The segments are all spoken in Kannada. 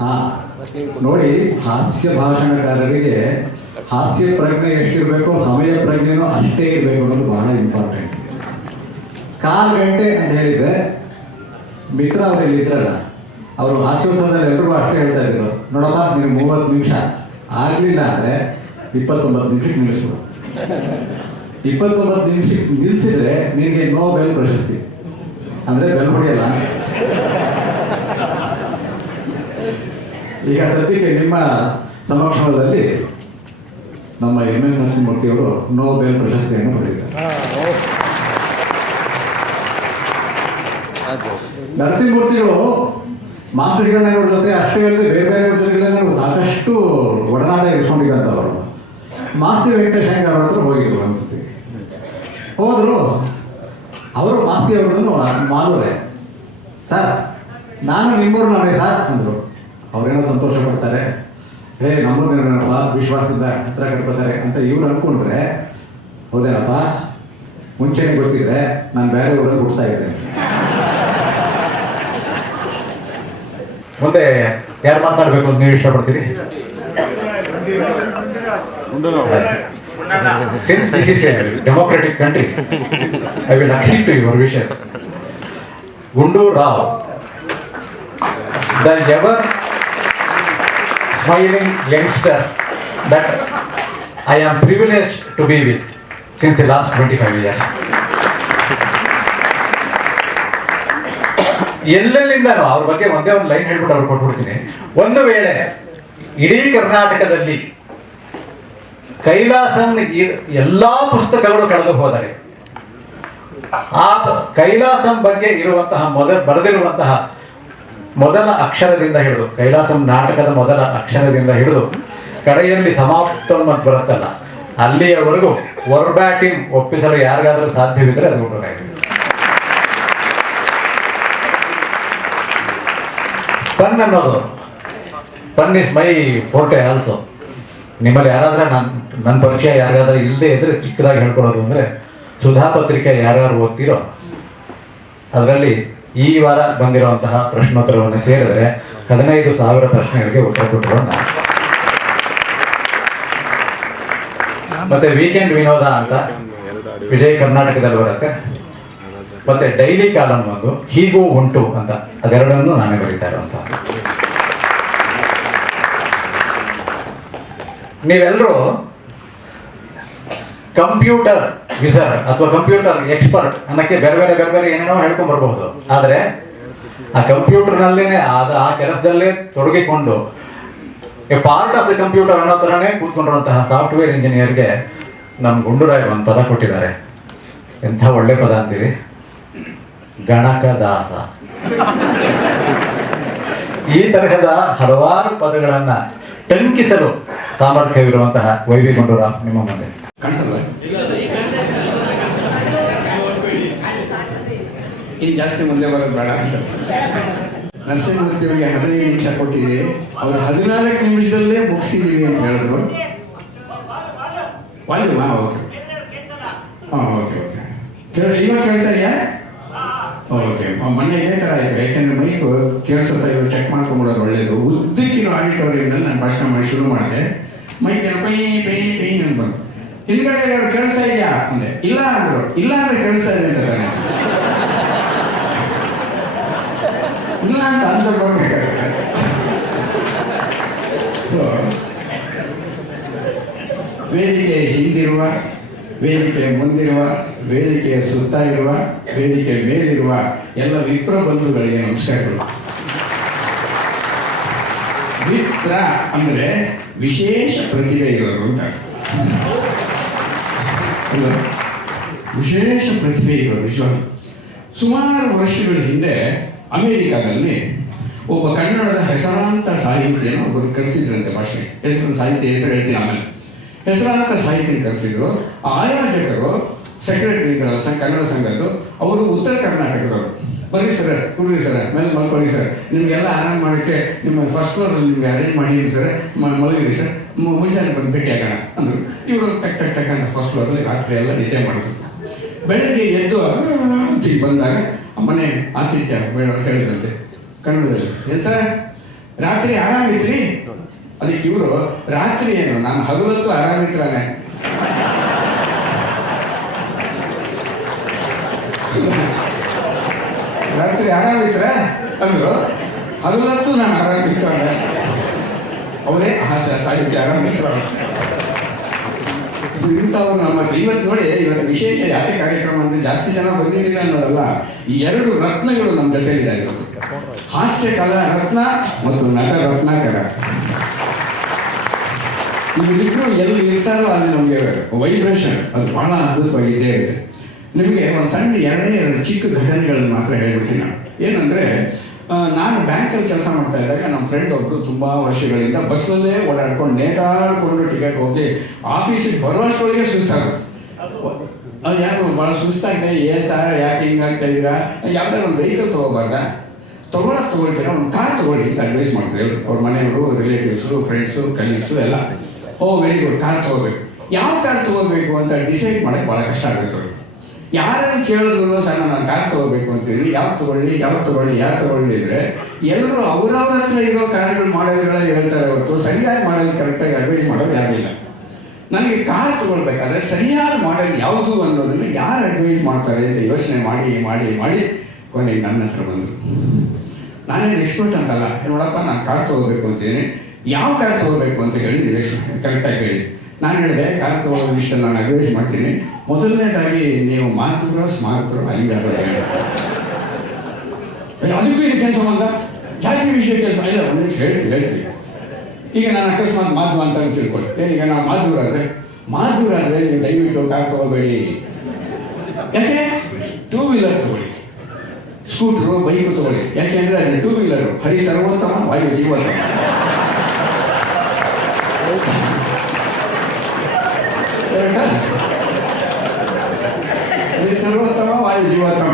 ಹಾ ನೋಡಿ, ಹಾಸ್ಯ ಭಾಷಣಕಾರರಿಗೆ ಹಾಸ್ಯ ಪ್ರಜ್ಞೆ ಎಷ್ಟಿರಬೇಕೋ ಸಮಯ ಪ್ರಜ್ಞೆನೂ ಅಷ್ಟೇ ಇರಬೇಕು ಅನ್ನೋದು ಬಹಳ ಇಂಪಾರ್ಟೆಂಟ್. 1/4 ಗಂಟೆ ಅಂತ ಹೇಳಿದ್ರೆ ಮಿತ್ರ ಅವರು ಇಲ್ಲಿ ಇದ್ರಲ್ಲ, ಅವರು ಹಾಸ್ಯೋತ್ಸವದಲ್ಲಿ ಎಲ್ರಿಗೂ ಅಷ್ಟೇ ಹೇಳ್ತಾ ಇದ್ರು, ನೋಡಪ್ಪ ನಿಮ್ಗೆ 30 ನಿಮಿಷ ಆಗಲಿಲ್ಲ ಅಂದರೆ 29 ನಿಮಿಷಕ್ಕೆ ನಿಲ್ಲಿಸ್ಬೋದು. 29 ನಿಮಿಷಕ್ಕೆ ನಿಲ್ಲಿಸಿದ್ರೆ ನಿನಗೆ ನೋಬೆಲ್ ಪ್ರಶಸ್ತಿ, ಅಂದರೆ ಬೆಲ್ ಹೊಡೆಯಲ್ಲ. ಈಗ ಸದ್ಯಕ್ಕೆ ನಿಮ್ಮ ಸಮಕ್ಷಮದಲ್ಲಿ ನಮ್ಮ MS ನರಸಿಂಹಮೂರ್ತಿಯವರು ನೋಬೆಲ್ ಪ್ರಶಸ್ತಿಯನ್ನು ಪಡೆದಿದ್ದಾರೆ. ನರಸಿಂಹಮೂರ್ತಿಗಳು ಮಾಸ್ಟರ್ ಹಿರಣ್ಣಯ್ಯವ್ರ ಜೊತೆ ಅಷ್ಟೇ ಅಲ್ಲದೆ ಬೇರೆ ಬೇರೆ ಜೊತೆಗಳೆಲ್ಲ ಸಾಕಷ್ಟು ಒಡನಾಟ ಇರಿಸ್ಕೊಂಡಿದ್ದಂಥವರು. ಮಾಸ್ತಿ ವೆಂಕಟೇಶ್ ಅಯ್ಯಂಗಾರ್ ಅವ್ರ ಹತ್ರ ಹೋಗಿದ್ರು ಅನ್ಸುತ್ತೆ. ಹೋದ್ರು, ಅವರು ಮಾಸ್ತಿ ಅವ್ರದ್ದು ಮಾಲೂರೆ. ಸರ್ ನಾನು ನಿಮ್ಮೂರು ನಾನೇ ಸರ್ ಅಂದರು. ಅವ್ರೇನೋ ಸಂತೋಷ ಪಡ್ತಾರೆ, ಹೇ ನಮ್ಮೂರಿನಪ್ಪ ವಿಶ್ವಾಸದಿಂದ ಹತ್ರ ಕರ್ಕೋತಾರೆ ಅಂತ ಇವ್ರು ಅಂದ್ಕೊಂಡ್ರೆ, ಹೌದೇನಪ್ಪ ಮುಂಚೆನೇ ಗೊತ್ತಿದ್ರೆ ನಾನು ಬೇರೆ ಊರಲ್ಲಿ ಹುಡ್ತಾ ಇದ್ದೆ. ಮುಂದೆ ಯಾರು ಮಾತಾಡಬೇಕು ಅಂತ ನೀವು ಇಷ್ಟಪಡ್ತೀರಿ? Since this is a democratic country, I will accede to your wishes. Gundu Rao, the ever smiling youngster that I am privileged to be with since the last 25 years. ಎಲ್ಲೆಲ್ಲಿಂದನೂ ಅವ್ರ ಬಗ್ಗೆ ಒಂದೇ ಒಂದು ಲೈನ್ ಹೇಳ್ಬಿಟ್ಟು ಅವ್ರು ಕೊಟ್ಬಿಡ್ತೀನಿ. ಒಂದು ವೇಳೆ ಇಡೀ ಕರ್ನಾಟಕದಲ್ಲಿ ಕೈಲಾಸಂ ಎಲ್ಲಾ ಪುಸ್ತಕಗಳು ಕಳೆದು ಹೋದರೆ, ಆ ಕೈಲಾಸಂ ಬಗ್ಗೆ ಇರುವಂತಹ ಬರೆದಿರುವಂತಹ ಮೊದಲ ಅಕ್ಷರದಿಂದ ಹಿಡಿದು, ಕೈಲಾಸಂ ನಾಟಕದ ಮೊದಲ ಅಕ್ಷರದಿಂದ ಹಿಡಿದು ಕಡೆಯಲ್ಲಿ ಸಮಾಪ್ತಂ ಅಂತ ಬರುತ್ತಲ್ಲ, ಅಲ್ಲಿಯವರೆಗೂ ವರ್ಬ್ಯಾಟಿಮ್ ಒಪ್ಪಿಸಲು ಯಾರಿಗಾದ್ರೂ ಸಾಧ್ಯವಿದ್ರೆ ಅದು ಹುಡುಗಾಗಿದೆ. ಪನ್ ಅನ್ನೋದು, ಪನ್ ಇಸ್ ಮೈ ಫೋರ್ಟೆ ಆಲ್ಸೋ. ನಿಮ್ಮಲ್ಲಿ ಯಾರಾದ್ರೆ ನನ್ನ ಪರಿಚಯ ಯಾರಿಗಾದ್ರೂ ಇಲ್ಲದೆ ಇದ್ರೆ ಚಿಕ್ಕದಾಗಿ ಹೇಳ್ಕೊಡೋದು ಅಂದರೆ, ಸುಧಾ ಪತ್ರಿಕೆ ಯಾರ್ಯಾರು ಓದ್ತಿರೋ ಅದರಲ್ಲಿ ಈ ವಾರ ಬಂದಿರುವಂತಹ ಪ್ರಶ್ನೋತ್ತರವನ್ನು ಸೇರಿದ್ರೆ 15,000 ಪ್ರಶ್ನೆಗಳಿಗೆ ಉತ್ತರ ಕೊಟ್ಟಿರೋ ನಾನು. ಮತ್ತೆ ವೀಕೆಂಡ್ ವಿನೋದ ಅಂತ ವಿಜಯ ಕರ್ನಾಟಕದಲ್ಲಿ ಬರುತ್ತೆ. ಮತ್ತೆ ಡೈಲಿ ಕಾಲಮ್ ಒಂದು ಹೀಗೂ ಉಂಟು ಅಂತ, ಅದೆರಡನ್ನು ನಾನೇ ಬರೀತಾ ಇರುವಂತ. ನೀವೆಲ್ಲರೂ ಕಂಪ್ಯೂಟರ್ ವಿಸರ್ಡ್ ಅಥವಾ ಕಂಪ್ಯೂಟರ್ ಎಕ್ಸ್ಪರ್ಟ್ ಅನ್ನಕ್ಕೆ ಬೇರೆ ಬೇರೆ ಬೇರೆ ಬೇರೆ ಏನೇನೋ ಹೇಳ್ಕೊಂಡ್ ಬರಬಹುದು. ಆದರೆ ಆ ಕಂಪ್ಯೂಟರ್ನಲ್ಲೇನೆ ಆ ಕೆಲಸದಲ್ಲೇ ತೊಡಗಿಕೊಂಡು a part of the computer ಅನ್ನೋ ಥರನೇ ಕೂತ್ಕೊಂಡಿರುವಂತಹ ಸಾಫ್ಟ್ವೇರ್ ಇಂಜಿನಿಯರ್ಗೆ ನಮ್ಮ ಗುಂಡೂರಾಯ್ ಒಂದು ಪದ ಕೊಟ್ಟಿದ್ದಾರೆ. ಎಂಥ ಒಳ್ಳೆ ಪದ ಅಂತೀರಿ, ಗಣಕದಾಸ. ಈ ತರಹದ ಹಲವಾರು ಪದಗಳನ್ನ ಟಂಕಿಸಲು ಸಾಮರ್ಥ್ಯವಿರುವಂತಹ ವೈವಿ ಗುಂಡೂರಾವ್ ನಿಮ್ಮ ಮುಂದೆ. ಕಾಣಿಸಲ್ಲ, ಇನ್ನು ಜಾಸ್ತಿ ಮುಂದೆ ಬರೋದು ಬೇಡ ಅಂತ ನರಸಿಂಹಮೂರ್ತಿಯವರಿಗೆ 15 ನಿಮಿಷ ಕೊಟ್ಟಿದೆ. ಅವರು 14 ನಿಮಿಷದಲ್ಲೇ ಮುಗಿಸಿದೀವಿ ಅಂತ ಹೇಳಿದ್ರು. ವಾಲ್ಯೂಮ್ ಓಕೆ, ಹಾಂ ಓಕೆ ಓಕೆ, ಇವಾಗ ಕೇಳಿಸ ಇದೆಯಾ? ಓಕೆ, ಮೊನ್ನೆ ಇದೇ ಥರ ಆಯಿತು. ಯಾಕೆಂದರೆ ಮೈಕು ಕೇಳಿಸುತ್ತಾ ಇವಾಗ ಚೆಕ್ ಮಾಡ್ಕೊಂಬಿಡೋದು ಒಳ್ಳೇದು. ಉದ್ದಕ್ಕಿರೋ ಆಡಿಟೋರಿಯಂನಲ್ಲಿ ನಾನು ಭಾಷಣ ಮಾಡಿ ಶುರು ಮಾಡಿದೆ. ಮೈಕ್ ಪೈ ಪೈ ಪೈ ಅಂತ ಬಂದು ಹಿಂದ್ಗಡೆ ಯಾರು ಕೇಳಿಸ್ತಾ ಇದೆಯಾ ಅಂದೆ. ಇಲ್ಲ ಅಂದರು. ಇಲ್ಲ ಅಂದರೆ ಕೇಳಿಸ್ತಾ ಇದೆ ಅಂತ ತಾನೆ, ಇಲ್ಲ ಅಂತ ಆನ್ಸರ್ ಕೊಡ್ಬೇಕಾಗುತ್ತೆ. ಸೊ ವೇದಿಕೆ ಹಿಂದಿರುವ, ವೇದಿಕೆ ಮುಂದಿರುವ, ವೇದಿಕೆಯ ಸುತ್ತ ಇರುವ, ವೇದಿಕೆ ಮೇಲಿರುವ ಎಲ್ಲ ವಿಪ್ರ ಬಂಧುಗಳಿಗೆ ನಮಸ್ಕಾರಗಳು. ವಿಪ್ರ ಅಂದರೆ ವಿಶೇಷ ಪ್ರತಿಭೆ ಇರೋರು ಅಂತ. ವಿಶೇಷ ಪ್ರತಿಭೆ ಇರೋರು ವಿಶ್ವ. ಸುಮಾರು ವರ್ಷಗಳ ಹಿಂದೆ ಅಮೇರಿಕಾದಲ್ಲಿ ಒಬ್ಬ ಕನ್ನಡದ ಹೆಸರಾಂತ ಸಾಹಿತ್ಯನ ಒಬ್ಬರು ಕರೆಸಿದ್ರಂತೆ. ಭಾಷೆ ಸಾಹಿತ್ಯ ಹೆಸರು ಹೇಳ್ತೀನಿ ಆಮೇಲೆ. ಹೆಸರಾಂತ ಸಾಹಿತ್ಯನ ಕರೆಸಿದ್ರು. ಆಯೋಜಕರು ಸೆಕ್ರೆಟರಿ ಕನ್ನಡ ಸಂಘದ್ದು, ಅವರು ಉತ್ತರ ಕರ್ನಾಟಕದವರು. ಬರೀ ಸರ್, ಕುಡ್ರಿ ಸರ್, ಮೇಲೆ ಮಲ್ಕೊಳ್ಳಿ ಸರ್, ನಿಮಗೆಲ್ಲ ಆರಾಮ್ ಮಾಡೋಕ್ಕೆ ನಿಮ್ಮ ಫಸ್ಟ್ ಫ್ಲೋರಲ್ಲಿ ನಿಮಗೆ ಅರೇಂಜ್ ಮಾಡಿದ್ದೀನಿ ಸರ್, ಮಲಗಿರಿ ಸರ್, ಮುಂಚೆನೇ ಬಂದು ಭೇಟಿ ಆಗೋಣ ಅಂದರು. ಇವರು ಟಕ್ ಟಕ್ ಟಕ್ ಅಂತ ಫಸ್ಟ್ ಫ್ಲೋರಲ್ಲಿ ರಾತ್ರಿ ಎಲ್ಲ ನಿದ್ದೆ ಮಾಡಿದ್ರು. ಬೆಳಗ್ಗೆ ಎದ್ದು ಅಂತಿಗೆ ಬಂದಾಗ ಮನೆ ಆತಿಥ್ಯ ಹೇಳಿದಂತೆ ಕನ್ನಡದಲ್ಲಿ. ಏನು ಸರ್ ರಾತ್ರಿ ಆರಾಮಿದ್ರಿ? ಅದಕ್ಕೆ ಇವರು ರಾತ್ರಿ ಏನು, ನಾನು ಹಗಲೊತ್ತು ಆರಾಮಿದ್ರಾನೆ. ರಾತ್ರಿ ಆರಾಮಿದ್ರ ಅಂದ್ರು, ಹಗಲೊತ್ತು ನಾನು ಆರಾಮಿದ್ರಾನೆ. ಅವರೇ ಸಾಹಿತ್ಯ ಆರಾಮಿದ್ರ. ಇಂಥವ್ರು ನಮ್ಮ ಇವತ್ತು ನೋಡಿ, ಇವತ್ತು ವಿಶೇಷ ಯಾಕೆ ಕಾರ್ಯಕ್ರಮ ಅಂದರೆ ಜಾಸ್ತಿ ಜನ ಬಂದಿರಲಿಲ್ಲ ಅನ್ನೋದಲ್ಲ, ಈ ಎರಡು ರತ್ನಗಳು ನಮ್ಮ ಜೊತೆಲಿದ್ದಾರೆ ಇವತ್ತು. ಹಾಸ್ಯ ಕಲಾ ರತ್ನ ಮತ್ತು ನಟ ರತ್ನಾಕರ. ಇವರಿಬ್ರು ಎಲ್ಲಿ ಇರ್ತಾರೋ ಅಲ್ಲಿ ನಮಗೆ ವೈಬ್ರೇಷನ್ ಅದು ಬಹಳ ಅದ್ಭುತವಾಗಿದ್ದೇ ಇರುತ್ತೆ. ನಿಮಗೆ ಒಂದು ಸಣ್ಣ ಎರಡು ಚಿಕ್ಕ ಘಟನೆಗಳನ್ನು ಮಾತ್ರ ಹೇಳ್ಬಿಡ್ತೀನಿ ನಾನು. ಏನಂದರೆ, ನಾನು ಬ್ಯಾಂಕಲ್ಲಿ ಕೆಲಸ ಮಾಡ್ತಾ ಇದ್ದಾಗ ನಮ್ಮ ಫ್ರೆಂಡ್ ಒಬ್ಬರು ತುಂಬ ವರ್ಷಗಳಿಂದ ಬಸ್ಸಲ್ಲೇ ಓಡಾಡ್ಕೊಂಡು ನೇತಾಡ್ಕೊಂಡು ಟಿಕೆಟ್ ಹೋಗಿ ಆಫೀಸಿಗೆ ಬರುವಷ್ಟೊಳಗೆ ಸುಸ್ತಾಗುತ್ತೆ. ಅದು ಯಾರು ಭಾಳ ಸುಸ್ತಾಗಿದೆ, ಏನು ಸರ್ ಯಾಕೆ ಹಿಂಗಾಗ್ತಾ ಇದ್ದೀರಾ, ಯಾವುದಾದ್ರು ಒಂದು ವೆಹಿಕಲ್ ತೊಗೋಬಾರ್ದ, ತೊಗೊಳ್ತೀರಾ ಒಂದು ಕಾರ್ ತೊಗೊಳ್ಳಿ ಅಂತ ಅಡ್ವೈಸ್ ಮಾಡ್ತಾರೆ ಇವರು. ಅವ್ರ ಮನೆಯವರು, ರಿಲೇಟಿವ್ಸು, ಫ್ರೆಂಡ್ಸು, ಕಲೀಗ್ಸು ಎಲ್ಲ. ವೆರಿ ಗುಡ್, ಕಾರ್ ತೊಗೋಬೇಕು. ಯಾವ ಕಾರ್ ತೊಗೋಬೇಕು ಅಂತ ಡಿಸೈಡ್ ಮಾಡೋಕ್ಕೆ ಭಾಳ ಕಷ್ಟ ಆಗುತ್ತೆ ಅವರು. ಯಾರನ್ನು ಕೇಳಿದ್ರು ಸರ್ ನಾನು ಕಾರ್ ತೊಗೋಬೇಕು ಅಂತಿದ್ರಿ, ಯಾವ್ದು ತೊಗೊಳ್ಳಿ ಅಂದರೆ ಎಲ್ಲರೂ ಅವ್ರವ್ರ ಹತ್ರ ಇರೋ ಕಾರ್ಗಳು ಮಾಡೋದ್ರೆಲ್ಲ ಹೇಳ್ತಾರೆ ಹೊರತು ಸರಿಯಾಗಿ ಮಾಡೋದು ಕರೆಕ್ಟಾಗಿ ಅಡ್ವೈಸ್ ಮಾಡೋದು ಯಾರಿಲ್ಲ. ನನಗೆ ಕಾರ್ ತೊಗೊಳ್ಬೇಕಾದ್ರೆ ಸರಿಯಾದ ಮಾಡೆಲ್ ಯಾವುದು ಅನ್ನೋದನ್ನು ಯಾರು ಅಡ್ವೈಸ್ ಮಾಡ್ತಾರೆ ಅಂತ ಯೋಚನೆ ಮಾಡಿ ಕೊನೆಗೆ ನನ್ನ ಹತ್ರ ಬಂದರು. ನಾನೇನು ಎಕ್ಸ್ಪರ್ಟ್ ಅಂತಲ್ಲ, ನೋಡಪ್ಪ ನಾನು ಕಾರ್ ತೊಗೋಬೇಕು ಅಂತೀನಿ, ಯಾವ ಕಾರ್ ತೊಗೋಬೇಕು ಅಂತ ಹೇಳಿ ಡೈರೆಕ್ಷನ್ ಕರೆಕ್ಟಾಗಿ ಹೇಳಿ. ನಾನು ಹೇಳಿದೆ, ಕಾರ್ ತೊಗೊಳ್ಳೋ ವಿಷಯ ನಾನು ಅಡ್ವೈಸ್ ಮಾಡ್ತೀನಿ. ಮೊದಲನೇದಾಗಿ ನೀವು ಮಾತುಗ್ರೋ ಸ್ಮಾರಕರು ಅಲ್ಲಿಗಾರೋ ಹೇಳಿ. ಅದಕ್ಕೂ ಇದು ಕೆಲಸ ಬಂದ ಜಾತಿ ವಿಷಯ ಕೆಲಸ ಇಲ್ಲ, ಒಂದು ನಿಮಿಷ ಹೇಳ್ತೀವಿ. ಈಗ ನಾನು ಅಕಸ್ಮಾತ್ ಮಾಧವ ಅಂತ ತಿಳ್ಕೊಳ್ಳಿ. ಏನೀಗ ನಾವು ಮಾಧುರಾದ್ರೆ ನೀವು ದಯವಿಟ್ಟು ಕಾರ್ ತೊಗೋಬೇಡಿ. ಯಾಕೆ? ಟೂ ವೀಲರ್ ತೊಗೊಳ್ಳಿ, ಸ್ಕೂಟ್ರು, ಬೈಕು ತೊಗೊಳ್ಳಿ. ಯಾಕೆಂದರೆ ಅದು ಟೂ ವೀಲರು ಹರಿ ಸರ್ವೋತ್ತಮ, ವಾಯು ಜೀವೋತ್ತಮ. ಸರ್ವೋತ್ತಮ, ವಾಯು ಜೀವೋತ್ತಮ.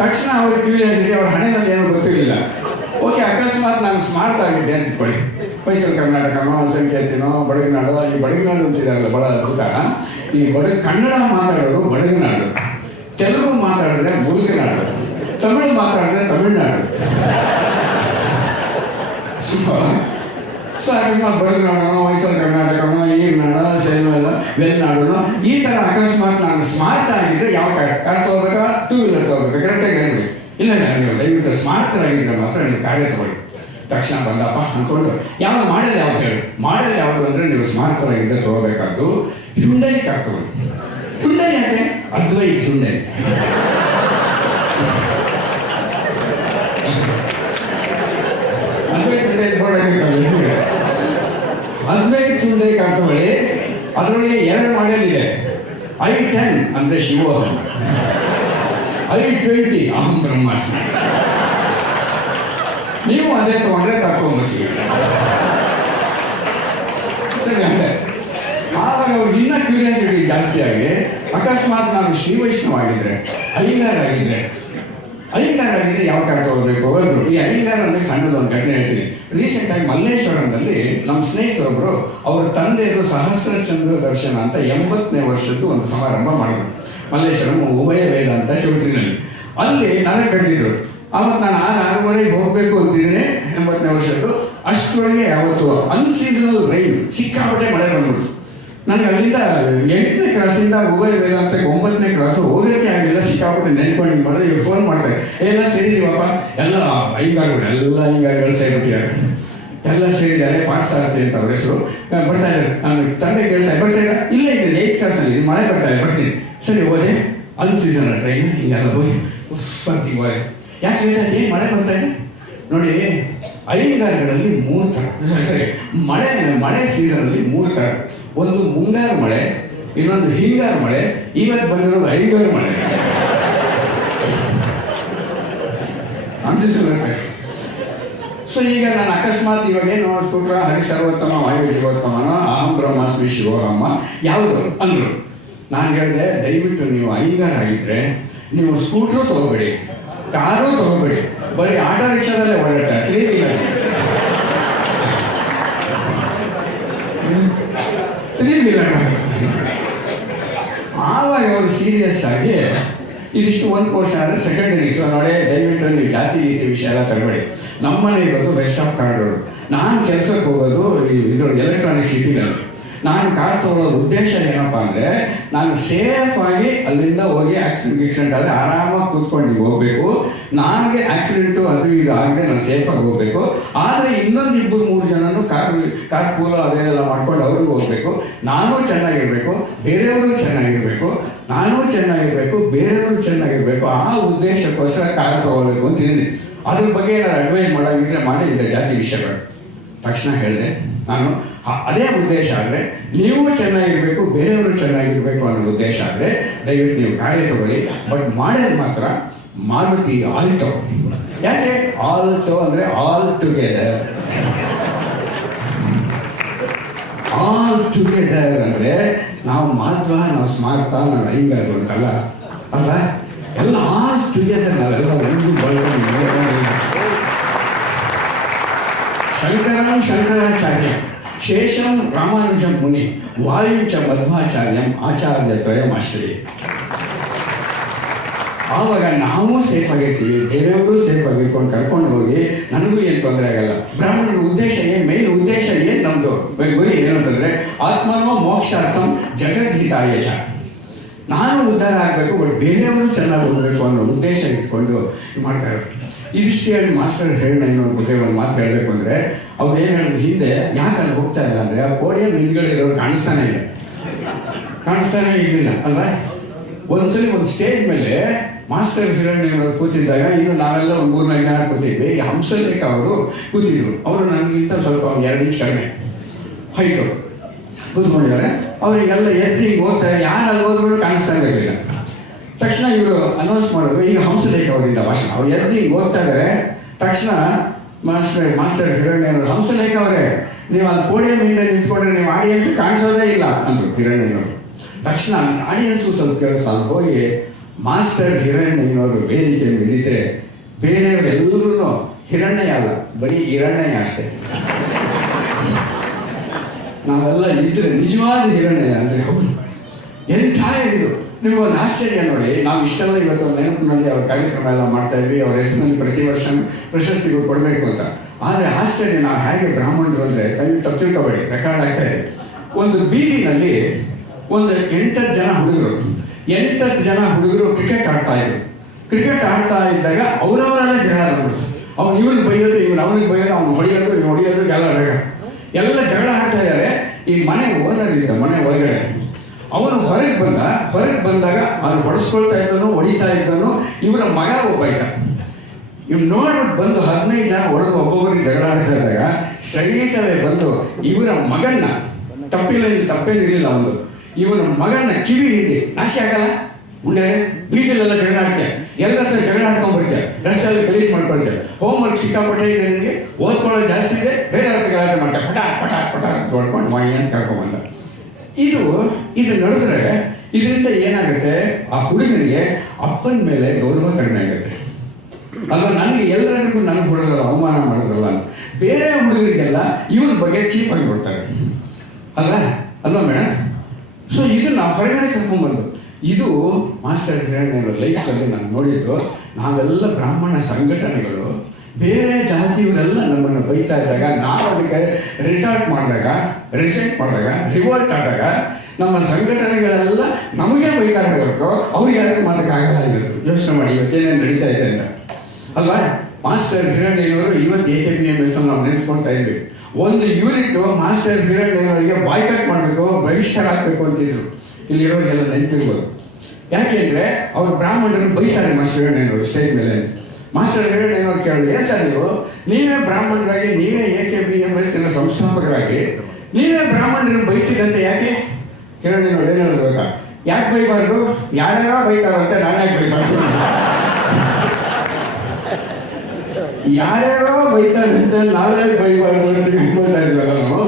ತಕ್ಷಣ ಅವ್ರ ಕ್ಯೂರಿಯಾಸಿಟಿ, ಅವ್ರ ಹಣೆಯಲ್ಲಿ ಏನೂ ಗೊತ್ತಿರಲಿಲ್ಲ. ಓಕೆ, ಅಕಸ್ಮಾತ್ ನಾನು ಸ್ಮಾರ್ಟ್ ಆಗಿದ್ದೆ ಅಂತ ಇಟ್ಕೊಳ್ಳಿ. ಮೈಸೂರು ಕರ್ನಾಟಕನೋ, ಸಂಖ್ಯಾತಿನೋ, ಬಡಗನಾಡು. ಈ ಬಡಗನಾಡು ಅಂತಿದಾರಲ್ಲ, ಬಹಳ ಅದ್ಭುತ. ಈ ಕನ್ನಡ ಮಾತಾಡೋರು ಬಡಗನಾಡು, ತೆಲುಗು ಮಾತಾಡಿದ್ರೆ ಮುಲ್ಕನಾಡು, ತಮಿಳು ಮಾತಾಡಿದ್ರೆ ತಮಿಳುನಾಡು. ಸೊ ಅಕಸ್ಮಾತ್ ಬಡಗನಾಡನೋ, ಮೈಸೂರು ಕರ್ನಾಟಕನೋ, ಈರ್ನಾಡ, ಶೈಲವೆಲ್ಲ ವೆಲ್ನಾಡನೋ, ಈ ಥರ ಅಕಸ್ಮಾತ್ ನಾನು ಸ್ಮಾರ್ಟ್ ಆಗಿದ್ದರೆ ಯಾವ ಕಾರ್ ತೊಗೋಬೇಕಾ, ಟೂ ವೀಲರ್ ತೊಗೋಬೇಕು, ಕರೆಕ್ಟಾಗಿ ಹೇಳ್ಬೇಕು. ಇಲ್ಲ ನೀವು ದಯವಿಟ್ಟು ಸ್ಮಾರ್ಟರಾಗಿದ್ದರೆ ಮಾತ್ರ ನೀವು ಕಾರ್ಯ ತಗೊಳ್ಳಿ. ತಕ್ಷಣ ಬಂದಪ್ಪ ಅಂದ್ಕೊಂಡು ಯಾವ್ದು ಮಾಡಲ್ ಯಾವುದು ಅಂದರೆ ನೀವು ಸ್ಮಾರ್ಟರಾಗಿದ್ದರೆ ತೊಗೋಬೇಕಾದ್ದು ಹ್ಯುಂಡೈ ಕಾರ್ ತಗೊಳ್ಳಿ. ಹ್ಯುಂಡೈ ಯಾಕೆ? Advait Hyundai. Advait Hyundai car ತಗೊಳ್ಳಿ. ಅದರೊಳಗೆ 2 ಮಾಡೆಲ್ ಇದೆ. i10 ಅಂದರೆ ಶಿವೋಹಂ, i20 ಅಹಂ ಬ್ರಹ್ಮಾಸ್ಮಿ. ನೀವು ಅದೇ ತಗೊಂಡ್ರೆ ತತ್ವಮಸಿ. ಸರಿ ಅಂದರೆ ಆವಾಗ ಅವ್ರಿಗೆ ಇನ್ನೂ ಕ್ಯೂರಿಯಾಸಿಟಿ ಜಾಸ್ತಿ ಆಗಿ, ಅಕಸ್ಮಾತ್ ನಾನು ಶ್ರೀ ವೈಷ್ಣವ ಆಗಿದ್ರೆ, ಅಯ್ಯಂಗಾರ್ ಆಗಿದ್ರೆ ಯಾವ ಕಾರ್ ತಗೋಬೇಕು ಅಂದರು. ಈ ಅಯ್ಯಂಗಾರ್ ಅಂದರೆ ಸಣ್ಣದೊಂದು ಘಟನೆ ಹೇಳ್ತೀನಿ. ರೀಸೆಂಟಾಗಿ ಮಲ್ಲೇಶ್ವರಂನಲ್ಲಿ ನಮ್ಮ ಸ್ನೇಹಿತರೊಬ್ಬರು ಅವ್ರ ತಂದೆಯರು ಸಹಸ್ರಚಂದ್ರ ದರ್ಶನ ಅಂತ 80ನೇ ವರ್ಷದ್ದು ಒಂದು ಸಮಾರಂಭ ಮಾಡಿದ್ರು ಮಲ್ಲೇಶ್ವರಂ ಉಭಯ ವೇದಾಂತ ಚೌಟ್ರಿನಲ್ಲಿ. ಅಲ್ಲಿ ನನಗೆ ಕರೆದಿದ್ರು. ಆವತ್ತು ನಾನು 6:30 ಹೋಗಬೇಕು ಅಂತಿದ್ದೀನಿ, 80ನೇ ವರ್ಷದ್ದು. ಅಷ್ಟರೊಳಗೆ ಯಾವತ್ತು ಅನ್ಸೀಸನಲ್ ರೈನ್, ಸಿಕ್ಕಾಪಟ್ಟೆ ಮಳೆ ಬಂದ್ಬಿಡ್ತು. ನನಗೆ ಅಲ್ಲಿಂದ 8ನೇ ಕ್ರಾಸಿಂದ ಉಭಯ ವೇದಾಂತಕ್ಕೆ 9ನೇ ಕ್ರಾಸು ಹೋಗೋಕ್ಕೆ ಆಗಲಿಲ್ಲ. ಸಿಕ್ಕಾಪಟ್ಟೆ ನೆನ್ಕೊಂಡು ಮಾಡಿದ್ರೆ ಇವ್ರು ಫೋನ್ ಮಾಡ್ತಾರೆ, ಎಲ್ಲ ಸೇರಿದೀವಪ್ಪ, ಎಲ್ಲ ಹಿಂಗಾಗಳು ಸೇರಿಬಿಟ್ಟಿದ್ದಾರೆ, ಎಲ್ಲ ಸೇರಿದ್ದಾರೆ. ಪಾರ್ಥಸಾರಥಿ ಅಂತ ಅವ್ರ ಹೆಸರು. ಬರ್ತಾ ಇದ್ದಾರೆ. ನಾನು ತಂದೆ ಕೇಳ್ತಾರೆ, ಬರ್ತಾಯಿಲ್ಲ? ಇಲ್ಲ, ಇದು 8th ಕ್ಲಾಸಲ್ಲಿ ಮಳೆ ಬರ್ತಾರೆ, ಬರ್ತೀನಿ. ಸರಿ ಹೋದೆ. ಅನ್ಸೀಸನಲ್ ಟ್ರೈನ್ ಹಿಂಗೆಲ್ಲ ಹೋಗಿ ಅಂತೀವಿ. ಯಾಕೆ ಹೇಳ್ತಾರೆ, ಏನು ಮಳೆ ಬರ್ತಾ ಇದೆ ನೋಡಿ. ಅಯ್ಯಂಗಾರಗಳಲ್ಲಿ 3 ಥರ. ಸರಿ, ಮಳೆ ಸೀಸನಲ್ಲಿ 3 ಥರ. ಒಂದು ಮುಂಗಾರು ಮಳೆ, ಇನ್ನೊಂದು ಹಿಂಗಾರು ಮಳೆ, ಇವತ್ತು ಬಂದಿರೋದು ಅಯ್ಯಂಗಾರು ಮಳೆ. ಅನ್ಸಿಸುತ್ತೆ. ಸೊ ಈಗ ನಾನು ಅಕಸ್ಮಾತ್ ಇವಾಗ ಏನು ನೋಡಿಸ್ಬಿಟ್ರೆ ಹರಿ ಸರ್ವೋತ್ತಮ, ವಾಯು ಜೀವೋತ್ತಮನೋ, ಅಹಂ ಬ್ರಹ್ಮಾಸ್ಮಿ ಶಿವೋಹಮ್ಮ ಯಾವುದು ಅಂದರು. ನಾನು ಹೇಳಿದೆ, ದಯವಿಟ್ಟು ನೀವು ಅಯ್ಯಂಗಾರ ಆಗಿದ್ರೆ ನೀವು ಸ್ಕೂಟ್ರು ತೊಗೋಬೇಡಿ, ಕಾರು ತೊಗೋಬೇಡಿ, ಬರೀ ಆಟೋ ರಿಕ್ಷಾದಲ್ಲೇ ಓಡಾಡ್ತಾರೆ, 3 ವೀಲರ್. ಆವಾಗ ಅವರು ಸೀರಿಯಸ್ ಆಗಿ ಇದಿಷ್ಟು ಒಂದು ಪೋರ್ಷನ್ ಆದರೆ ಸೆಕೆಂಡ್ ಇನ್ನಿಂಗ್ಸ್ ನೋಡಿ, ದಯವಿಟ್ಟು ನೀವು ಜಾತಿ ಗೀತಿ ವಿಷಯ ಎಲ್ಲ ತರಬೇಡಿ. ನಮ್ಮನೆ ಇರೋದು ವೆಸ್ಟ್ ಆಫ್ ಕಾರ್ಡ್ ರೋಡ್. ನಾನು ಕೆಲಸಕ್ಕೆ ಹೋಗೋದು ಇದ್ರೊಳಗೆ ಎಲೆಕ್ಟ್ರಾನಿಕ್ ಸಿಟಿನಲ್ಲಿ. ನಾನು ಕಾರ್ ತಗೊಳ್ಳೋ ಉದ್ದೇಶ ಏನಪ್ಪ ಅಂದರೆ, ನಾನು ಸೇಫಾಗಿ ಅಲ್ಲಿಂದ ಹೋಗಿ ಆಕ್ಸಿಡೆಂಟ್ ಆದರೆ ಆರಾಮಾಗಿ ಕೂತ್ಕೊಂಡು ಹೋಗಬೇಕು. ನನಗೆ ಆಕ್ಸಿಡೆಂಟು ಅದು ಇದು ಆಗದೆ ನಾನು ಸೇಫಾಗಿ ಹೋಗಬೇಕು. ಆದರೆ ಇನ್ನೊಂದು 2-3 ಜನನು ಕಾರ್ ಪೂಲ್ ಅದೆಲ್ಲ ಮಾಡ್ಕೊಂಡು ಅವ್ರಿಗೂ ಹೋಗಬೇಕು. ನಾನು ಚೆನ್ನಾಗಿರಬೇಕು, ಬೇರೆಯವರು ಚೆನ್ನಾಗಿರಬೇಕು, ನಾನು ಚೆನ್ನಾಗಿರಬೇಕು, ಬೇರೆಯವರು ಚೆನ್ನಾಗಿರಬೇಕು. ಆ ಉದ್ದೇಶಕ್ಕೋಸ್ಕರ ಕಾರ್ ತಗೋಬೇಕು ಅಂತಿದ್ದೀನಿ. ಅದ್ರ ಬಗ್ಗೆ ಏನಾದ್ರು ಅಡ್ವೈಸ್ ಮಾಡೋಂಗಿದ್ರೆ ಮಾಡಿದ್ರೆ ಜಾತಿ ವಿಷಯಗಳು ತಕ್ಷಣ ಹೇಳಿದೆ ನಾನು. ಅದೇ ಉದ್ದೇಶ ಆದರೆ, ನೀವು ಚೆನ್ನಾಗಿರಬೇಕು, ಬೇರೆಯವರು ಚೆನ್ನಾಗಿರಬೇಕು ಅನ್ನೋ ಉದ್ದೇಶ ಆದರೆ ದಯವಿಟ್ಟು ನೀವು ಗಾಡಿ ತಗೊಳ್ಳಿ. ಬಟ್ ಮಾಡೋದು ಮಾತ್ರ ಮಾರುತಿ ಆಲ್ಟೋ. ಯಾಕೆ ಆಲ್ಟೋ ಅಂದರೆ ಆಲ್ ಟುಗೆದರ್. ಆಲ್ ಟುಗೆದರ್ ಅಂದರೆ ನಾವು ಮಾತ್ರ, ನಾವು ಸ್ಮಾರ್ತ, ನಾವು ಹಿಂಗಾದ್ರು ಅಂತಲ್ಲ ಅಲ್ಲ, ಎಲ್ಲ ಆಲ್ ಟುಗೆದರ್. ನಾವೆಲ್ಲ ಒಂದು ಬಳಕೆ ಶಂಕರಾಚಾರ್ಯ ಶೇಷಂ ರಾಮಾನುಜಂ ಮುನಿ ವಾಯುಂಚ ಮಧ್ವಾಚಾರ್ಯಂ ಆಚಾರ್ಯತ್ರಯಮಾಶ್ರಯ. ಆವಾಗ ನಾವು ಸೇಫ್ ಆಗಿರ್ತೀವಿ, ಬೇರೆಯವರು ಸೇಫ್ ಆಗಿರ್ಕೊಂಡು ಕರ್ಕೊಂಡು ಹೋಗಿ ನನಗೂ ಏನು ತೊಂದರೆ ಆಗಲ್ಲ. ಬ್ರಾಹ್ಮಣರ ಉದ್ದೇಶ ಏನು, ಮೇನ್ ಉದ್ದೇಶ ಏನು, ನಮ್ಮದು ಗುರಿ ಏನು ಅಂತಂದರೆ ಆತ್ಮನೋ ಮೋಕ್ಷಾರ್ಥಂ ಜಗದ್ಹಿತಾಯ ಚ. ನಾನು ಉದ್ಧಾರ ಆಗಬೇಕು, ಬಟ್ ಬೇರೆಯವರು ಚೆನ್ನಾಗಿ ಹೋಗಬೇಕು ಅನ್ನೋ ಉದ್ದೇಶ ಇಟ್ಕೊಂಡು ಮಾಡ್ತಾ ಇರೋದು. ಇದಿಷ್ಟು ಹೇಳಿ ಮಾಸ್ಟರ್ ಹೇಳೋಣ ಇನ್ನೊಂದು ಬಗ್ಗೆ ಒಂದು ಮಾತು ಹೇಳಬೇಕು ಅಂದರೆ, ಅವ್ರು ಏನು ಹೇಳಿದ್ರು, ಹಿಂದೆ ಯಾಕೆ ಅಲ್ಲಿ ಹೋಗ್ತಾ ಇಲ್ಲ ಅಂದರೆ ಆ ಪೋಡಿಯಂ ಹಿಂದ್ಗಡೆ ಇರೋರು ಕಾಣಿಸ್ತಾನೆ ಇರಲಿಲ್ಲ ಅಲ್ವಾ. ಒಂದ್ಸಲಿ ಒಂದು ಸ್ಟೇಜ್ ಮೇಲೆ ಮಾಸ್ಟರ್ ಹಿರಣ್ಯವರು ಕೂತಿದ್ದಾಗ, ಇನ್ನು ನಾವೆಲ್ಲ ಒಂದು 3-4 ಜನ ಕೂತಿದ್ವಿ. ಈ ಹಂಸಲೇಖ ಅವರು ಕೂತಿದ್ರು. ಅವರು ನನಗಿಂತ ಸ್ವಲ್ಪ ಒಂದು 2 ಇಂಚ್ ಕಡಿಮೆ ಹೈಟು ಕೂತ್ಕೊಂಡಿದ್ದಾರೆ. ಅವರಿಗೆಲ್ಲ ಎದ್ದು ಹೋಗ್ತಾ ಯಾರು ಅಲ್ಲಿ ಹೋದ್ರು ಕಾಣಿಸ್ತಾ ಇರಲಿಲ್ಲ. ತಕ್ಷಣ ಇವರು ಅನೌನ್ಸ್ ಮಾಡಿದ್ರು, ಈಗ ಹಂಸಲೇಖ ಅವರಿಂದ ಭಾಷಣ. ಅವ್ರು ಎದ್ದು ಹೋಗ್ತಾ ಇದ್ದಾರೆ. ತಕ್ಷಣ ಮಾಸ್ಟರ್ ಹಿರಣ್ಯವರು, ಹಂಸಲೇಖ ಅವರೇ, ನೀವು ಅಲ್ಲಿ ಪೋಡಿಯಂ ಹಿಂದೆ ನಿಂತ್ಕೊಂಡ್ರೆ ನೀವು ಆಡಿಯನ್ಸ್ ಕಾಣಿಸೋದೇ ಇಲ್ಲ ಅಂದರು ಹಿರಣ್ಯನವರು. ತಕ್ಷಣ ಆಡಿಯನ್ಸ್ಗೂ ಸ್ವಲ್ಪ ಕೆಲಸ ಅಲ್ಲಿ ಹೋಗಿ ಮಾಸ್ಟರ್ ಹಿರಣ್ಯನವರು ವೇದಿಕೆ ಮೇಲಿದ್ರೆ ಬೇರೆಯವರೆಲ್ಲರೂ ಹಿರಣ್ಯ ಅಲ್ಲ, ಬರೀ ಹಿರಣ್ಯ ಅಷ್ಟೇ. ನಾವೆಲ್ಲ ಇದ್ರೆ ನಿಜವಾದ ಹಿರಣ್ಯ ಅಂದರೆ ಹೌದು. ಎಂಥ ಇದು ನಿಮಗೊಂದು ಆಶ್ಚರ್ಯ ನೋಡಿ. ನಾವು ಇಷ್ಟೆಲ್ಲ ಇವತ್ತು ನೆನಪಿನಲ್ಲಿ ಅವ್ರ ಕಾರ್ಯಕ್ರಮ ಎಲ್ಲ ಮಾಡ್ತಾ ಇದ್ವಿ, ಅವ್ರ ಹೆಸರಿನಲ್ಲಿ ಪ್ರತಿ ವರ್ಷ ಪ್ರಶಸ್ತಿಗಳು ಕೊಡಬೇಕು ಅಂತ. ಆದರೆ ಆಶ್ಚರ್ಯ, ನಾವು ಹೇಗೆ ಬ್ರಾಹ್ಮಣರು ಅಂದರೆ ತಪ್ಪು ತಿಳ್ಕೊಬೇಡಿ, ರೆಕಾರ್ಡ್ ಆಗ್ತಾ ಇದೆ. ಒಂದು ಬೀದಿನಲ್ಲಿ ಒಂದು 8 ಜನ ಹುಡುಗರು ಕ್ರಿಕೆಟ್ ಆಡ್ತಾ ಇದ್ರು. ಕ್ರಿಕೆಟ್ ಆಡ್ತಾ ಇದ್ದಾಗ ಅವರವರೆಲ್ಲ ಜಗಳ ಬಂದ್ಬಿಡ್ತು. ಅವ್ನು ಇವ್ನು ಬೈಯೋದು, ಇವ್ನು ಅವ್ನಿಗೆ ಬೈಯೋದು, ಅವ್ನು ಹೊಡೆಯೋದು, ಇವ್ನು ಹೊಡೆಯೋದು, ಎಲ್ಲ ಜಗಳ ಆಡ್ತಾ ಇದ್ದಾರೆ. ಈ ಮನೆ ಓನರ್ ಇದ್ದ ಮನೆ ಒಳಗಡೆ ಅವನು ಹೊರಗೆ ಬಂದಾಗ ಅವ್ನು ಹೊಡೆಸ್ಕೊಳ್ತಾ ಇದ್ದನು, ಹೊಡಿತಾ ಇದ್ದನು. ಇವರ ಮಗ ಒಬ್ಬ ಇದ್ದ. ಇವ್ನು ನೋಡ್ಬಿಟ್ಟು ಬಂದು 15 ಜನ ಹೊಡೆದು ಒಬ್ಬೊಬ್ಬರಿಗೆ ಜಗಳ ಆಡ್ತಾ ಇದ್ದಾಗ ಸ್ಟ್ರೈಟವೇ ಬಂದು ಇವರ ಮಗನ್ನ, ತಪ್ಪೇನಿರಲಿಲ್ಲ, ಒಂದು ಇವನ ಮಗನ ಕಿವಿ ಹಿಂಡಿ, ನಾಶಿ ಆಗಲ್ಲ ಉಂಡೆ, ಬೀದಿಲೆಲ್ಲ ಜಗಳ ಆಡ್ತೆ, ಎಲ್ಲ ಜಗಳ ಆಡ್ಕೊಂಡ್ಬರ್ತೀಯ, ರಸ್ತೆಯಲ್ಲಿ ಗಲೀಜು ಮಾಡ್ಕೊಳ್ತೇವೆ, ಹೋಮ್ವರ್ಕ್ ಸಿಕ್ಕಾಪಟ್ಟೆ ಇದೆ, ನಿನಗೆ ಓದ್ಕೊಳ್ಳೋದು ಜಾಸ್ತಿ ಇದೆ, ಬೇರೆ ಅರ್ಥ ಗಲಾಟೆ ಮಾಡ್ತಾರೆ, ಪಟ ತೊಡ್ಕೊಂಡು ಮಾಡಿ ಅಂತ ಕರ್ಕೊಂಡ್ಬಂದ. ಇದು ನಡೆದ್ರೆ ಇದರಿಂದ ಏನಾಗುತ್ತೆ, ಆ ಹುಡುಗನಿಗೆ ಅಪ್ಪನ ಮೇಲೆ ಗೌರವ ಕಡಿಮೆ ಆಗುತ್ತೆ ಅಲ್ವಾ. ನನಗೆ ಎಲ್ಲರಿಗೂ ನನಗೆ ಹೊಡೆದ್ರಲ್ಲ, ಅವಮಾನ ಮಾಡಿದ್ರಲ್ಲ ಅಂತ ಬೇರೆ ಹುಡುಗರಿಗೆಲ್ಲ ಇವ್ರ ಬಗ್ಗೆ ಚೀಪಾಗಿ ಕೊಡ್ತಾರೆ ಅಲ್ವಾ ಮೇಡಮ್. ಸೊ ಇದನ್ನು ಹೊರಗಡೆ ಕರ್ಕೊಂಡ್ಬಂದು, ಇದು ಮಾಸ್ಟರ್ ಹಿರಣ್ಯರ ಲೈಫಲ್ಲಿ ನಾನು ನೋಡಿದ್ದು. ನಾವೆಲ್ಲ ಬ್ರಾಹ್ಮಣ ಸಂಘಟನೆಗಳು ಬೇರೆ ಜಾತಿಯವರೆಲ್ಲ ನಮ್ಮನ್ನು ಬೈತಾ ಇದ್ದಾಗ, ನಾವು ಅದಕ್ಕೆ ರಿಸೆಂಟ್ ಮಾಡಿದಾಗ ರಿವೋಲ್ಟ್ ಆದಾಗ ನಮ್ಮ ಸಂಘಟನೆಗಳೆಲ್ಲ ನಮಗೆ ಬೈತಾರೆ ಹೊರತು ಅವ್ರಿಗೆ ಯಾರಿಗೂ ಮಾತಕ್ಕಾಗಲ್ಲ ಇರುತ್ತೆ. ಯೋಚನೆ ಮಾಡಿ ಇವತ್ತೇನೇನು ನಡೀತಾ ಇದೆ ಅಂತ ಅಲ್ವಾ. ಮಾಸ್ಟರ್ ಹಿರಣ್ಯವರು ಇವತ್ತು AKBMS ನಾವು ನೆನೆಸ್ಕೊಳ್ತಾ ಇದ್ವಿ. ಒಂದು ಯೂನಿಟ್ ಮಾಸ್ಟರ್ ಹಿರಣ್ಯವರಿಗೆ ಬಾಯ್ಕಾಟ್ ಮಾಡಬೇಕು, ಬಹಿಷ್ಕಾರ ಹಾಕಬೇಕು ಅಂತಿದ್ರು. ಇಲ್ಲಿರೋರಿಗೆಲ್ಲ ನೆನಪಿರ್ಬೋದು. ಯಾಕೆಂದರೆ ಅವರು ಬ್ರಾಹ್ಮಣರನ್ನು ಬೈತಾರೆ ಮಾಸ್ಟರ್ ಹಿರಣ್ಯವರು ಸ್ಟೇಜ್ ಮೇಲೆ. ಮಾಸ್ಟರ್ ಹಿರಣ್ಯವರು ಕೇಳಿದ್ರು, ಏನು ಸರ್ ನೀವೇ ಬ್ರಾಹ್ಮಣರಾಗಿ, ನೀವೇ AKBMS ಸಂಸ್ಥಾಪಕರಾಗಿ ನೀವೇ ಬ್ರಾಹ್ಮಣರನ್ನು ಬೈತೀರಂತೆ ಯಾಕೆ? ಹಿರಣ್ಯವರು ಏನು ಹೇಳಿದ್ರು ಗೊತ್ತಾ? ಯಾಕೆ ಬೈಬಾರ್ದು, ಯಾರ್ಯಾರೋ ಬೈತಾರಂತೆ, ನಾನು ಯಾಕೆ ಬೈಬಾರ್ದು? ಯಾರ್ಯಾರೋ ಬೈತಾರಂತ ನಾವೇ ಬೈಬಾರ್ದು ಅಂತ ತಿಳ್ಕೊಳ್ತಾ ಇದ್ವಲ್ಲ ನಾವು.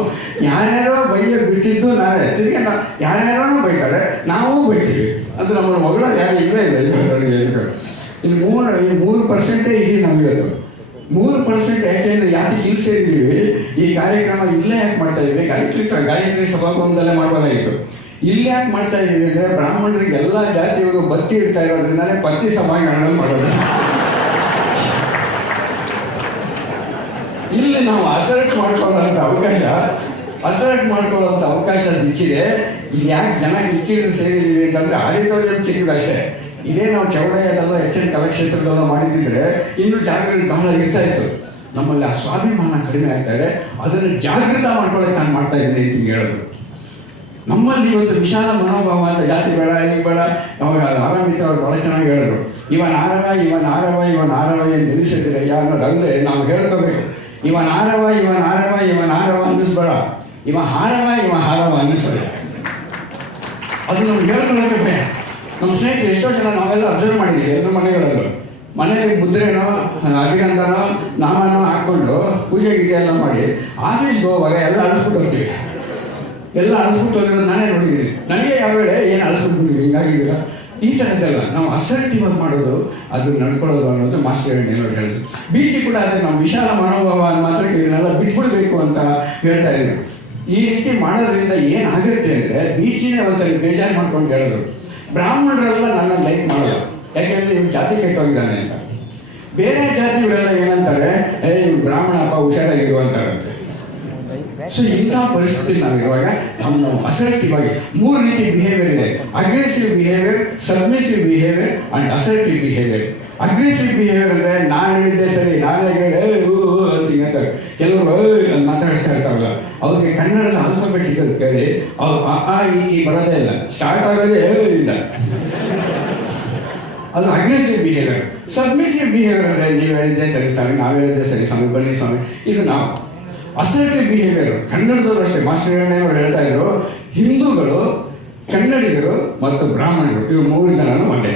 ಯಾರ್ಯಾರೋ ಬೈಯೋದು ಬಿಟ್ಟಿದ್ದು ನಾವೇ, ತಿರ್ಗಿ ಯಾರ್ಯಾರೋ ಬೈತಾರೆ, ನಾವು ಬೈತೀವಿ. ಅದು ನಮ್ಮ ಮಗಳ ಯಾರು ಇಲ್ಲೇ ಇಲ್ಲ. ಇನ್ನು 3% ಇದೆ ನಮಗದು. 3% ಯಾಕೆಂದ್ರೆ ಯಾಕೆ ಇಲ್ಲಿ ಸೇರಿದ್ದೀವಿ, ಈ ಕಾರ್ಯಕ್ರಮ ಇಲ್ಲೇ ಯಾಕೆ ಮಾಡ್ತಾ ಇದ್ವಿ? ಗಾಯತ್ರಿ ಸಭಾಭವನದಲ್ಲೇ ಮಾಡ್ಬೋದಾಗಿತ್ತು. ಇಲ್ಲಿ ಯಾಕೆ ಮಾಡ್ತಾ ಇದ್ದೀವಿ ಅಂದರೆ ಬ್ರಾಹ್ಮಣರಿಗೆ ಎಲ್ಲ ಜಾತಿಯವರು ಬತ್ತಿ ಇರ್ತಾ ಇರೋದ್ರಿಂದಲೇ ಪತ್ತಿ ಸಭಾಂಗಣ ಮಾಡೋದು. ಇಲ್ಲಿ ನಾವು ಅಸರ್ಟ್ ಮಾಡ್ಕೊಳ್ಳೋಂಥ ಅವಕಾಶ ಸಿಕ್ಕಿದೆ. ಇದು ಯಾಕೆ ಜನ ಕಿಕ್ಕಿದ್ದು ಸೇರಿದ್ದೀವಿ ಅಂತಂದರೆ ಆಡಿಟೋರಿಯಂ ಸಿಕ್ಕಿದೆ ಅಷ್ಟೇ. ಇದೇ ನಾವು ಚೌಡಯ್ಯದಲ್ಲೋ ಎಚ್ ಎನ್ ಕಲಾಕ್ಷೇತ್ರದಲ್ಲೋ ಮಾಡಿದ್ದಿದ್ರೆ ಇನ್ನೂ ಜಾಗಗಳು ಬಹಳ ಇರ್ತಾ ಇತ್ತು. ನಮ್ಮಲ್ಲಿ ಆ ಸ್ವಾಭಿಮಾನ ಕಡಿಮೆ ಆಗ್ತಾ ಇದೆ. ಅದನ್ನು ಜಾಗೃತ ಮಾಡ್ಕೊಳ್ಳೋಕೆ ನಾನು ಮಾಡ್ತಾ ಇದ್ದೀನಿ ಅಂತ ಹೇಳೋದು. ನಮ್ಮಲ್ಲಿ ಇವತ್ತು ವಿಶಾಲ ಮನೋಭಾವ ಅಂತ ಜಾತಿ ಬೇಡ ಈಗ ಬೇಡ. ಅವಾಗ ಆರಂಭಿಕ ಅವ್ರು ಭಾಳ ಚೆನ್ನಾಗಿ ಹೇಳಿದ್ರು, ಇವನ್ ಆರವ ಎಂದು ತಿಳಿಸಿದ್ರೆ ಅನ್ನೋದಲ್ಲದೆ ನಾವು ಹೇಳ್ಕೋಬೇಕು. ಇವನ್ ಆರವ ಅನ್ನಿಸ್ಬೇಡ, ಇವ ಹಾರವ ಅನ್ನಿಸ್ಬೇಡ. ಅದು ನಮ್ಗೆ ಹೇಳ್ಕೊಳ್ಳೋಕೆ ಬೇಡ. ನಮ್ಮ ಸ್ನೇಹಿತರು ಎಷ್ಟೋ ಜನ ನಾವೆಲ್ಲ ಅಬ್ಸರ್ವ್ ಮಾಡಿದ್ದೀವಿ. ಎಲ್ಲರ ಮನೆಗಳಲ್ಲೂ ಮನೆಯಲ್ಲಿ ಮುದ್ರೆನೋ ಅಭಿಗಂಧನೋ ನಾಮನೋ ಹಾಕ್ಕೊಂಡು ಪೂಜೆ ಗೀಜೆ ಎಲ್ಲ ಮಾಡಿ ಆಫೀಸ್ಗೆ ಹೋಗುವಾಗ ಎಲ್ಲ ಅಳಿಸ್ಬಿಟ್ಟು ಹೋಗ್ತೀವಿ. ಎಲ್ಲ ಅಳಿಸ್ಬಿಟ್ಟು ಹೋಗಿರೋದು ನಾನೇ ನೋಡಿದ್ದೀನಿ. ನನಗೆ ಯಾವ ವೇಳೆ ಏನು ಅಳಿಸ್ಬಿಟ್ಟು ಹಿಂಗಾಗಿದ್ದೀರ ಈ ಥರದ್ದೆಲ್ಲ ನಾವು ಅಸರ್ಟಿವ್ ಆಗಿ ಮಾಡೋದು, ಅದು ನಡ್ಕೊಳ್ಳೋದು ಅನ್ನೋದು ಮಾಸ್ಟರ್ ಹೇಳೋದು ಹೇಳಿದ್ರು. ಬೀಚಿ ಕೂಡ ಅದೇ ನಾವು ವಿಶಾಲ ಮನೋಭಾವ ಮಾತ್ರ ಇದನ್ನೆಲ್ಲ ಬಿಟ್ಬಿಡ್ಬೇಕು ಅಂತ ಹೇಳ್ತಾ ಇದ್ದೀವಿ. ಈ ರೀತಿ ಮಾಡೋದ್ರಿಂದ ಏನಾಗುತ್ತೆ ಅಂದರೆ ಬೀಚಿನೇ ಒಂದ್ಸರಿ ಬೇಜಾರು ಮಾಡ್ಕೊಂಡು ಹೇಳಿದ್ರು, ಬ್ರಾಹ್ಮಣರೆಲ್ಲ ನನ್ನ ಲೈಕ್ ಮಾಡಲ್ಲ, ಯಾಕೆಂದರೆ ಇವ್ರು ಜಾತಿ ಕೆಟ್ಟೋಗಿದ್ದಾನೆ ಅಂತ. ಬೇರೆ ಜಾತಿಗಳೆಲ್ಲ ಏನಂತಾರೆ, ಇವ್ರು ಬ್ರಾಹ್ಮಣಪ್ಪ ಹುಷಾರಾಗಿರು ಅಂತಾರಂತೆ. ಸೊ ಇಂಥ ಪರಿಸ್ಥಿತಿ ನಾವಿರುವಾಗ ನಾವು ಅಸರ್ಟಿವ್ ಆಗಿ 3 ರೀತಿ ಬಿಹೇವಿಯರ್ ಇದೆ: aggressive behaviour, ಸಬ್ಮಿಸಿವ್ behaviour and assertive behaviour. Aggressive behaviour ಅಂದರೆ ನಾನು ಹೇಳಿದ್ದೆ ಸರಿ, ನಾನೇ ಹೇಳಿ ಅಂತ ಹೇಳ್ತಾರೆ. ಕೆಲವರು ಮಾತಾಡಿಸ್ತಾ ಇರ್ತಾರಲ್ಲ, ಅವ್ರಿಗೆ ಕನ್ನಡದ ಆಲ್ಫಾಬೆಟಿಕಲ್ ಕೇಳಿ ಅವ್ರು ಈ ಬರೋದೇ ಇಲ್ಲ, ಸ್ಟಾರ್ಟ್ ಆಗೋದೇ ಇಲ್ಲ. ಅದು ಅಗ್ರೆಸಿವ್ ಬಿಹೇವಿಯರ್. ಸಬ್ಮಿಸಿವ್ ಬಿಹೇವಿಯರ್ ಅಂದರೆ ನೀವು ಹೇಳಿದ್ದೆ ಸರಿ ಸ್ವಾಮಿ, ನಾವು ಹೇಳಿದ್ದೆ ಸರಿ ಸ್ವಾಮಿ, ಬನ್ನಿ ಸ್ವಾಮಿ, ಇದು ನಾವು. ಅಸರ್ಟಿವ್ ಬಿಹೇವಿಯರ್ ಕನ್ನಡದವರು ಅಷ್ಟೇ. ಮಾಸ್ಟರ್ ಅವರು ಹೇಳ್ತಾ ಇದ್ರು, ಹಿಂದೂಗಳು, ಕನ್ನಡಿಗರು ಮತ್ತು ಬ್ರಾಹ್ಮಣರು ಇವರು 3 ಜನನೂ ಒಂದೇ.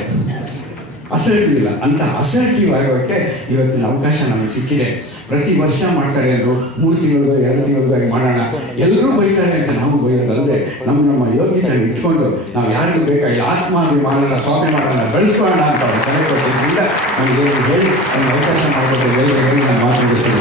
ಅಸರ್ಟಿವ್ ಇಲ್ಲ ಅಂತ. ಅಸರ್ಟಿವ್ ಆಗೋಕ್ಕೆ ಇವತ್ತಿನ ಅವಕಾಶ ನಮಗೆ ಸಿಕ್ಕಿದೆ. ಪ್ರತಿ ವರ್ಷ ಮಾಡ್ತಾರೆ ಅಂದರು, 3 ತಿಂಗಳಿಗೂ 2 ತಿಂಗಳಿಗಾಗಿ ಮಾಡೋಣ. ಎಲ್ಲರೂ ಬೈತಾರೆ ಅಂತ ನಾವು ಬೈಯೋದಲ್ಲದೆ ನಮ್ಮ ಯೋಗ್ಯತೆ ಇಟ್ಕೊಂಡು ನಾವು ಯಾರಿಗೂ ಬೇಕಾಗಿ ಆತ್ಮಾಭಿಮಾನನ ಸ್ವಾಭಿಮಾನನ ಬೆಳೆಸ್ಕೊಳ್ಳೋಣ ಅಂತ ತಲೆ ಕೊಟ್ಟಿದ್ದರಿಂದ ನಮಗೆ ಹೇಳಿ ನಮ್ಮ ಅವಕಾಶ ಮಾಡಬೇಕು. ಎಲ್ಲರೂ ಹೇಳಿ ನಾನು ಮಾತನಾಡಿಸ್ತೇನೆ.